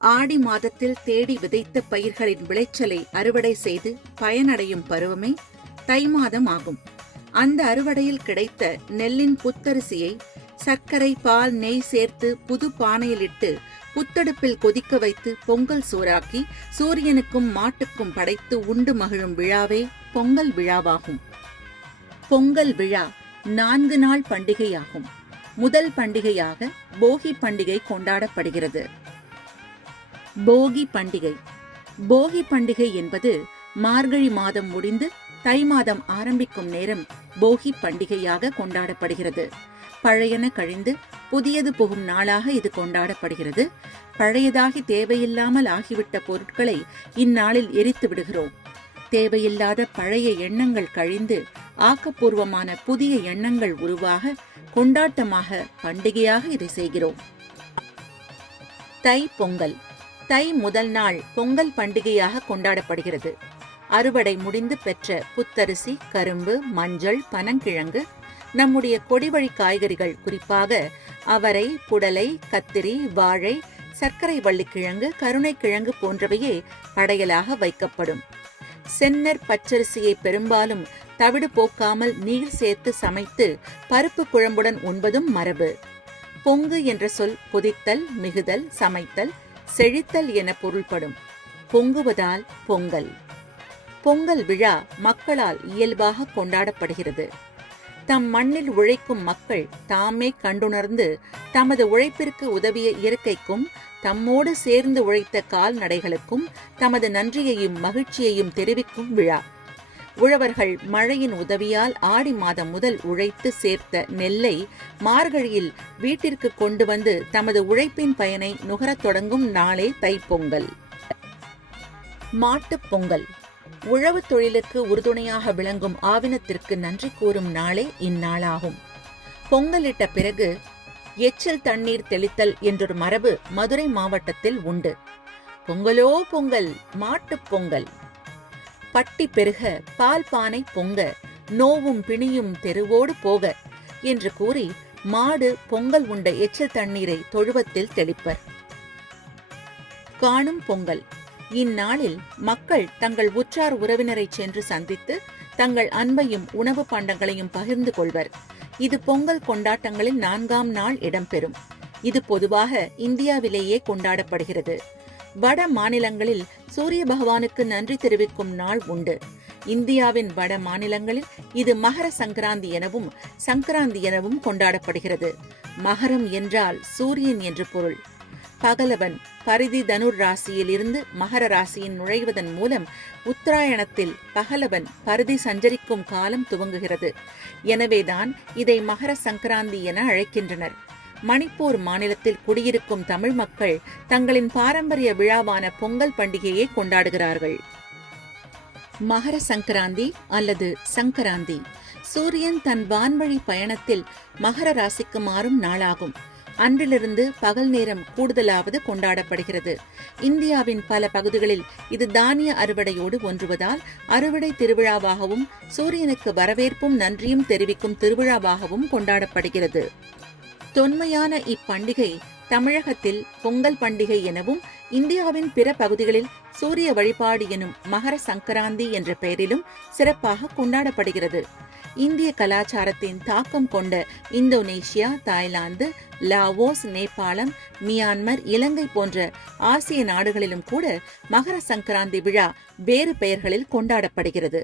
ஆடி மாதத்தில் தேடி விதைத்த பயிர்களின் விளைச்சலை அறுவடை செய்து பயனடையும் பருவமே தை மாதம் ஆகும். அந்த அறுவடையில் கிடைத்த நெல்லின் புத்தரிசியை சர்க்கரை, பால், நெய் சேர்த்து புது பானையிலிட்டு புத்தடுப்பில் கொதிக்க வைத்து பொங்கல் சோறாக்கி சூரியனுக்கும் மாட்டுக்கும் படைத்து உண்டு மகிழும் விழாவே பொங்கல் விழாவாகும். பொங்கல் விழா 4 நாள் பண்டிகையாகும். முதல் பண்டிகையாக போகி பண்டிகை கொண்டாடப்படுகிறது. போகி பண்டிகை போகி பண்டிகை என்பது மார்கழி மாதம் முடிந்து தை மாதம் ஆரம்பிக்கும் நேரம் போகி பண்டிகையாக கொண்டாடப்படுகிறது. பழையன கழிந்து புதியது புகும் நாளாக இது கொண்டாடப்படுகிறது. பழையதாகி தேவையில்லாமல் ஆகிவிட்ட பொருட்களை இந்நாளில் எரித்து விடுகிறோம். தேவையில்லாத பழைய எண்ணங்கள் கழிந்து ஆக்கப்பூர்வமான புதிய எண்ணங்கள் உருவாக கொண்டாட்டமாக, பண்டிகையாக இதை செய்கிறோம். தை பொங்கல் தை முதல் நாள் பொங்கல் பண்டிகையாக கொண்டாடப்படுகிறது. அறுவடை முடிந்து பெற்ற புத்தரிசி, கரும்பு, மஞ்சள், பனங்கிழங்கு, நம்முடைய கொடிவழி காய்கறிகள், குறிப்பாக அவரை, புடலை, கத்திரி, வாழை, சர்க்கரை வள்ளிக்கிழங்கு, கருணைக்கிழங்கு போன்றவையே படையலாக வைக்கப்படும். சென்னர் பச்சரிசியை பெரும்பாலும் தவிடு போக்காமல் நீர் சேர்த்து சமைத்து பருப்பு குழம்புடன் உண்பதும் மரபு. பொங்கு என்ற சொல் கொதித்தல், மிகுதல், சமைத்தல், செழித்தல் என பொருள்படும். பொங்குவதால் பொங்கல். பொங்கல் விழா மக்களால் இயல்பாக கொண்டாடப்படுகிறது. தம் மண்ணில் உழைக்கும் மக்கள் தாமே கண்டுணர்ந்து தமது உழைப்பிற்கு உதவிய இயற்கைக்கும் தம்மோடு சேர்ந்து உழைத்த கால்நடைகளுக்கும் தமது நன்றியையும் மகிழ்ச்சியையும் தெரிவிக்கும் விழா. உழவர்கள் மழையின் உதவியால் ஆடி மாதம் முதல் உழைத்து சேர்த்த நெல்லை மார்கழியில் வீட்டிற்கு கொண்டு வந்து தமது உழைப்பின் பயனை நுகரத் தொடங்கும் நாளே தைப்பொங்கல். மாட்டுப் பொங்கல் உழவு தொழிலுக்கு உறுதுணையாக விளங்கும் ஆவினத்திற்கு நன்றி கூறும் நாளே இந்நாளாகும். பொங்கலிட்ட பிறகு எச்சில் தண்ணீர் தெளித்தல் என்றொரு மரபு மதுரை மாவட்டத்தில் உண்டு. பொங்கலோ பொங்கல், மாட்டுப் பொங்கல். பட்டி பெருக, பால் பானை பொங்க, நோவும் பிணியும் தெருவோடு போக என்று கூறி மாடு பொங்கல் உண்ட எச்சில் தண்ணீரை தொழுவத்தில் தெளிப்பர். காணும் பொங்கல் இந்நாளில் மக்கள் தங்கள் உற்றார் உறவினரை சென்று சந்தித்து தங்கள் அன்பையும் உணவு பண்டங்களையும் பகிர்ந்து கொள்வர். இது பொங்கல் கொண்டாட்டங்களில் 4ஆம் நாள் இடம்பெறும். இது பொதுவாக இந்தியாவிலேயே கொண்டாடப்படுகிறது. வட மாநிலங்களில் சூரிய பகவானுக்கு நன்றி தெரிவிக்கும் நாள் உண்டு. இந்தியாவின் வட மாநிலங்களில் இது மகர சங்கராந்தி எனவும் சங்கராந்தி எனவும் கொண்டாடப்படுகிறது. மகரம் என்றால் சூரியன் என்று பொருள். பகலவன் பரிதி தனுர் ராசியில் இருந்து மகர ராசியின் நுழைவதன் மூலம் உத்தராயணத்தில் பகலவன் பரிதி சஞ்சரிக்கும் காலம் துவங்குகிறது. எனவேதான் இதை மகர சங்கராந்தி என அழைக்கின்றனர். மணிப்பூர் மாநிலத்தில் குடியிருக்கும் தமிழ் மக்கள் தங்களின் பாரம்பரிய விழாவான பொங்கல் பண்டிகையை கொண்டாடுகிறார்கள். மகர சங்கராந்தி அல்லது சங்கராந்தி சூரியன் தன் வான்வழி பயணத்தில் மகர ராசிக்கு மாறும் நாளாகும். அன்றிலிருந்து பகல் நேரம் கூடுதலாவது கொண்டாடப்படுகிறது. இந்தியாவின் பல பகுதிகளில் இது தானிய அறுவடையோடு ஒன்றுவதால் அறுவடை திருவிழாவாகவும் சூரியனுக்கு வரவேற்பும் நன்றியும் தெரிவிக்கும் திருவிழாவாகவும் கொண்டாடப்படுகிறது. தொன்மையான இப்பண்டிகை தமிழகத்தில் பொங்கல் பண்டிகை எனவும் இந்தியாவின் பிற பகுதிகளில் சூரிய வழிபாடு எனும் மகர சங்கராந்தி என்ற பெயரிலும் சிறப்பாக கொண்டாடப்படுகிறது. இந்திய கலாச்சாரத்தின் தாக்கம் கொண்ட இந்தோனேஷியா, தாய்லாந்து, லாவோஸ், நேபாளம், மியான்மர், இலங்கை போன்ற ஆசிய நாடுகளிலும் கூட மகர சங்கராந்தி விழா வேறு பெயர்களில் கொண்டாடப்படுகிறது.